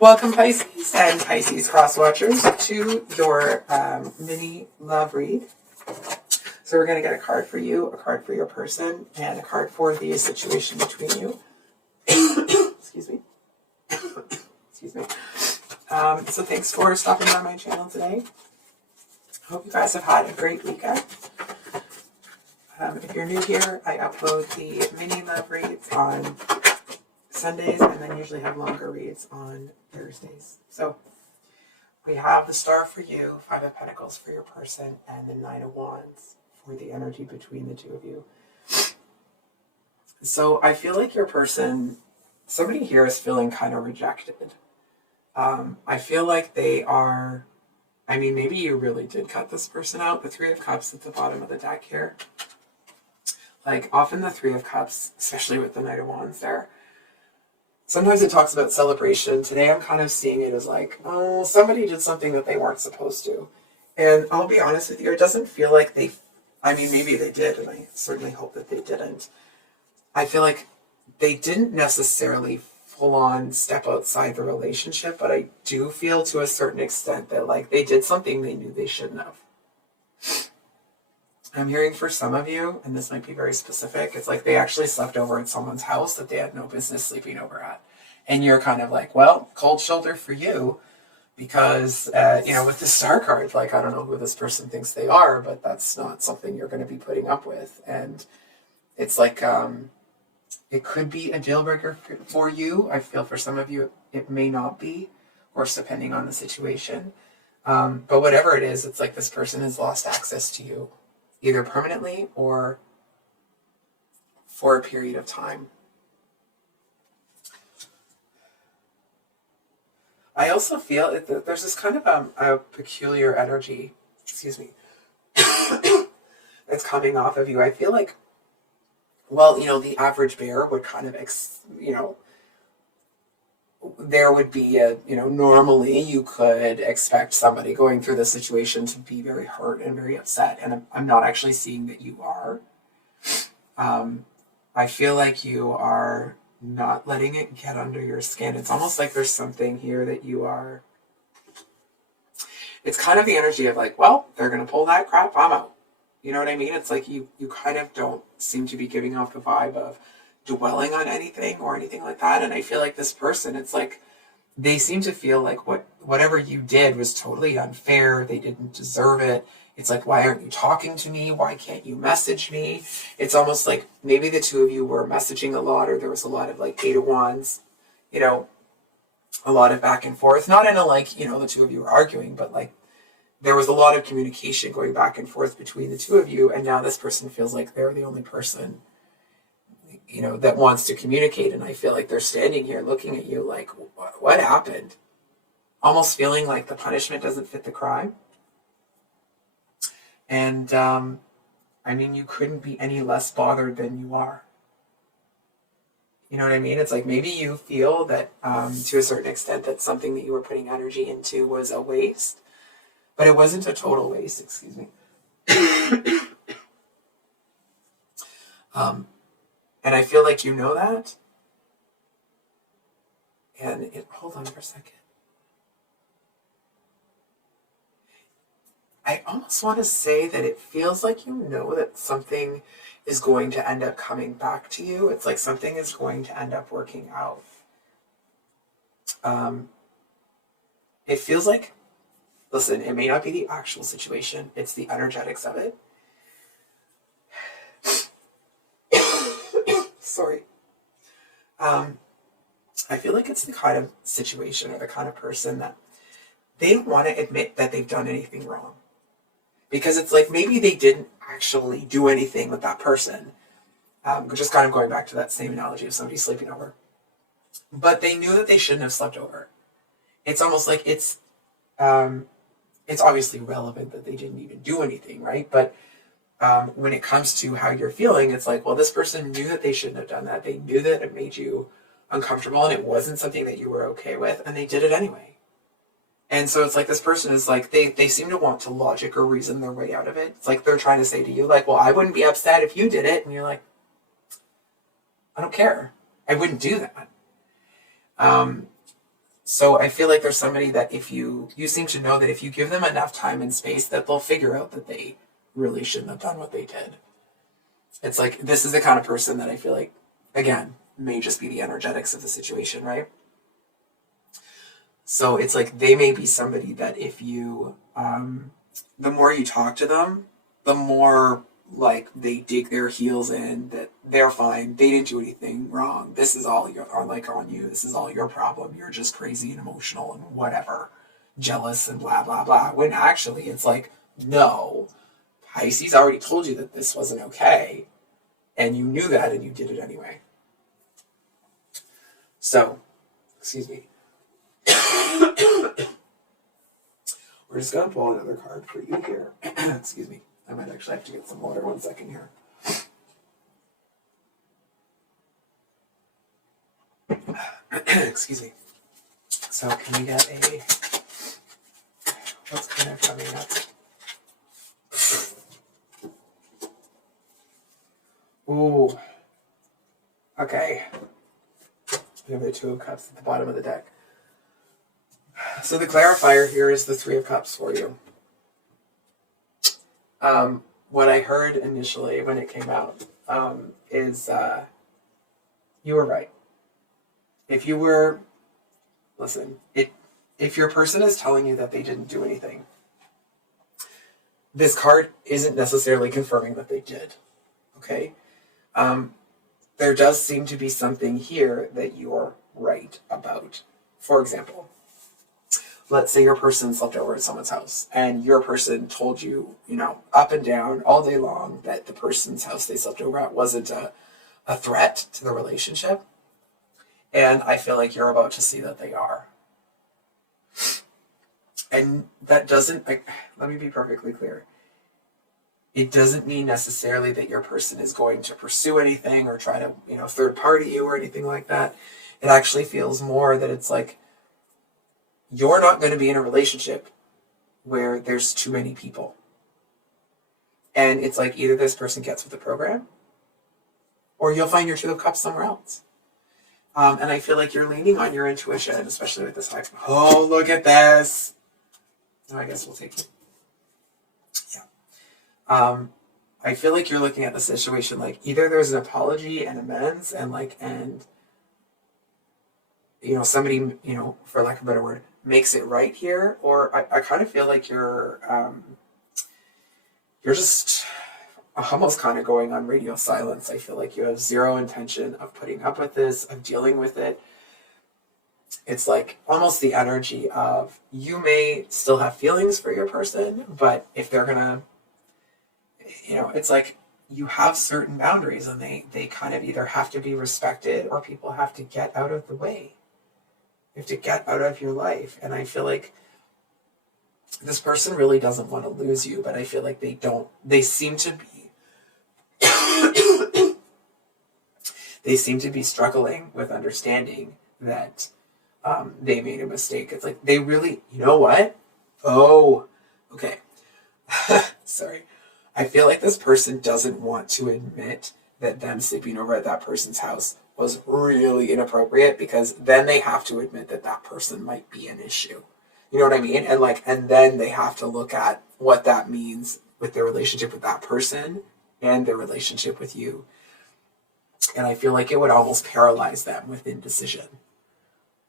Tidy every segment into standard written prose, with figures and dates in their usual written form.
Welcome, Pisces and Pisces cross watchers, to your mini love read. So we're going to get a card for you, a card for your person, and a card for the situation between you. Excuse me. Excuse me. So thanks for stopping by my channel today. Hope you guys have had a great weekend. If you're new here, I upload the mini love reads on Sundays and then usually have longer reads on Thursdays. So we have the Star for you, Five of Pentacles for your person, and the Nine of Wands for the energy between the two of you. So I feel like your person, somebody here is feeling kind of rejected. I feel like they are, maybe you really did cut this person out. The Three of Cups at the bottom of the deck here. Like often the Three of Cups, especially with the Knight of Wands there, sometimes it talks about celebration. Today I'm kind of seeing it as like, oh, somebody did something that they weren't supposed to. And I'll be honest with you, it doesn't feel like they, maybe they did, and I certainly hope that they didn't. I feel like they didn't necessarily full on step outside the relationship, but I do feel to a certain extent that like they did something they knew they shouldn't have. I'm hearing for some of you, and this might be very specific, it's like they actually slept over at someone's house that they had no business sleeping over at. And you're kind of like, well, cold shoulder for you, because, with the Star card, like, I don't know who this person thinks they are, but that's not something you're going to be putting up with. And it's like, it could be a deal breaker for you. I feel for some of you, it may not be, of course, depending on the situation. But whatever it is, it's like this person has lost access to you, either permanently or for a period of time. I also feel that there's this kind of a peculiar energy, that's coming off of you. I feel like, the average bear would kind of, there would be normally you could expect somebody going through this situation to be very hurt and very upset. And I'm not actually seeing that you are. I feel like you are not letting it get under your skin. It's almost like there's something here that you are, it's kind of the energy of like, well, they're going to pull that crap, I'm out. You know what I mean? It's like you kind of don't seem to be giving off the vibe of dwelling on anything or anything like that. And I feel like this person, it's like they seem to feel like whatever you did was totally unfair. They didn't deserve it. It's like, why aren't you talking to me? Why can't you message me? It's almost like maybe the two of you were messaging a lot, or there was a lot of like Eight of Wands, a lot of back and forth. Not in a like, the two of you were arguing, but like there was a lot of communication going back and forth between the two of you. And now this person feels like they're the only person, that wants to communicate. And I feel like they're standing here looking at you like, what happened? Almost feeling like the punishment doesn't fit the crime. And, you couldn't be any less bothered than you are. You know what I mean? It's like maybe you feel that, to a certain extent, that something that you were putting energy into was a waste. But it wasn't a total waste, excuse me. And I feel like you know that. And hold on for a second. I almost want to say that it feels like you know that something is going to end up coming back to you. It's like something is going to end up working out. It feels like, listen, it may not be the actual situation. It's the energetics of it. Sorry. I feel like it's the kind of situation or the kind of person that they don't want to admit that they've done anything wrong. Because it's like maybe they didn't actually do anything with that person. Just kind of going back to that same analogy of somebody sleeping over. But they knew that they shouldn't have slept over. It's almost like it's obviously relevant that they didn't even do anything, right? But when it comes to how you're feeling, it's like, well, this person knew that they shouldn't have done that. They knew that it made you uncomfortable and it wasn't something that you were okay with, and they did it anyway. And so it's like this person is like, they seem to want to logic or reason their way out of it. It's like they're trying to say to you, like, well, I wouldn't be upset if you did it. And you're like, I don't care. I wouldn't do that. So I feel like there's somebody that if you seem to know that if you give them enough time and space, that they'll figure out that they really shouldn't have done what they did. It's like, this is the kind of person that I feel like, again, may just be the energetics of the situation, right? So it's like, they may be somebody that if you, the more you talk to them, the more like they dig their heels in, that they're fine, they didn't do anything wrong, this is all on you, this is all your problem, you're just crazy and emotional and whatever, jealous and blah blah blah, when actually it's like, no, Pisces already told you that this wasn't okay, and you knew that and you did it anyway. So, excuse me. We're just going to pull another card for you here. Excuse me. I might actually have to get some water. 1 second here. Excuse me. So can we get a... What's kind of coming up? Ooh. Okay. We have the Two of Cups at the bottom of the deck. So the clarifier here is the Three of Cups for you. What I heard initially when it came out is you were right. If you were, listen, if your person is telling you that they didn't do anything, this card isn't necessarily confirming that they did. Okay? There does seem to be something here that you're right about. For example, let's say your person slept over at someone's house and your person told you, up and down all day long that the person's house they slept over at wasn't a threat to the relationship. And I feel like you're about to see that they are. And that doesn't, let me be perfectly clear. It doesn't mean necessarily that your person is going to pursue anything or try to, third party you or anything like that. It actually feels more that it's like, you're not going to be in a relationship where there's too many people. And it's like either this person gets with the program or you'll find your Two of Cups somewhere else. And I feel like you're leaning on your intuition, especially with this high. Oh, look at this. Oh, I guess we'll take it. Yeah. I feel like you're looking at the situation like either there's an apology and amends and somebody, for lack of a better word, makes it right here, or I kind of feel like you're just almost kind of going on radio silence. I feel like you have zero intention of putting up with this, of dealing with it. It's like almost the energy of you may still have feelings for your person, but if they're gonna, it's like you have certain boundaries and they kind of either have to be respected or people have to get out of the way. You have to get out of your life. And I feel like this person really doesn't want to lose you, but I feel like they seem to be struggling with understanding that they made a mistake. It's like they really, you know what? Oh, okay. Sorry. I feel like this person doesn't want to admit that them sleeping over at that person's house was really inappropriate, because then they have to admit that that person might be an issue. You know what I mean? And then they have to look at what that means with their relationship with that person and their relationship with you. And I feel like it would almost paralyze them with indecision.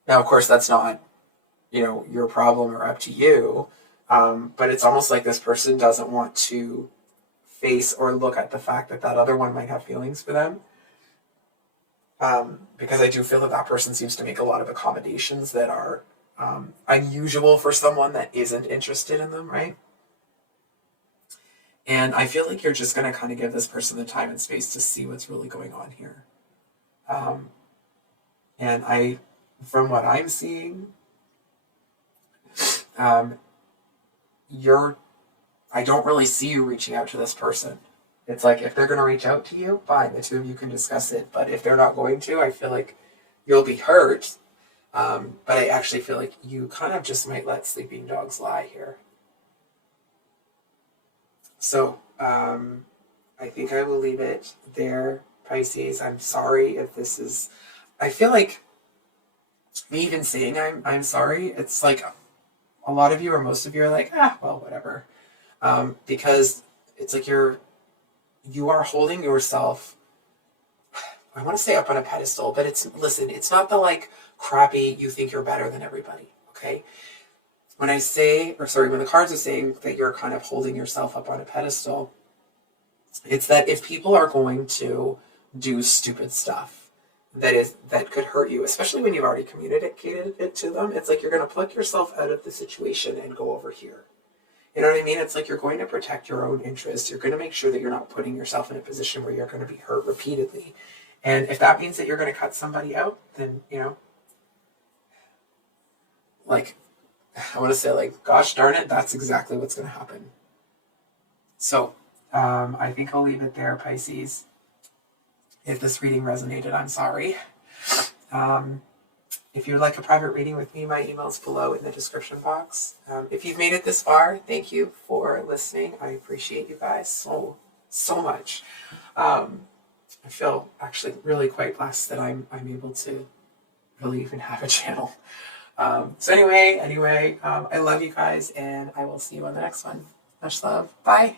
Now, of course, that's not, your problem or up to you. But it's almost like this person doesn't want to face or look at the fact that that other one might have feelings for them. Because I do feel that person seems to make a lot of accommodations that are unusual for someone that isn't interested in them, right? And I feel like you're just going to kind of give this person the time and space to see what's really going on here. And from what I'm seeing, I don't really see you reaching out to this person. It's like, if they're going to reach out to you, fine, the two of you can discuss it. But if they're not going to, I feel like you'll be hurt. But I actually feel like you kind of just might let sleeping dogs lie here. So, I think I will leave it there, Pisces. I'm sorry if this is... I feel like me even saying I'm sorry, it's like a lot of you or most of you are like, well, whatever. Because it's like you are holding yourself, I want to say up on a pedestal, but listen, it's not the like crappy, you think you're better than everybody, okay? When the cards are saying that you're kind of holding yourself up on a pedestal, it's that if people are going to do stupid stuff that could hurt you, especially when you've already communicated it to them, it's like you're going to pluck yourself out of the situation and go over here. You know what I mean? It's like you're going to protect your own interests. You're going to make sure that you're not putting yourself in a position where you're going to be hurt repeatedly. And if that means that you're going to cut somebody out, then, like, I want to say, like, gosh darn it, that's exactly what's going to happen. So, I think I'll leave it there, Pisces. If this reading resonated, I'm sorry. If you would like a private reading with me, my email is below in the description box. If you've made it this far, thank you for listening. I appreciate you guys so much. I feel actually really quite blessed that I'm able to really even have a channel. So anyway, I love you guys, and I will see you on the next one. Much love. Bye.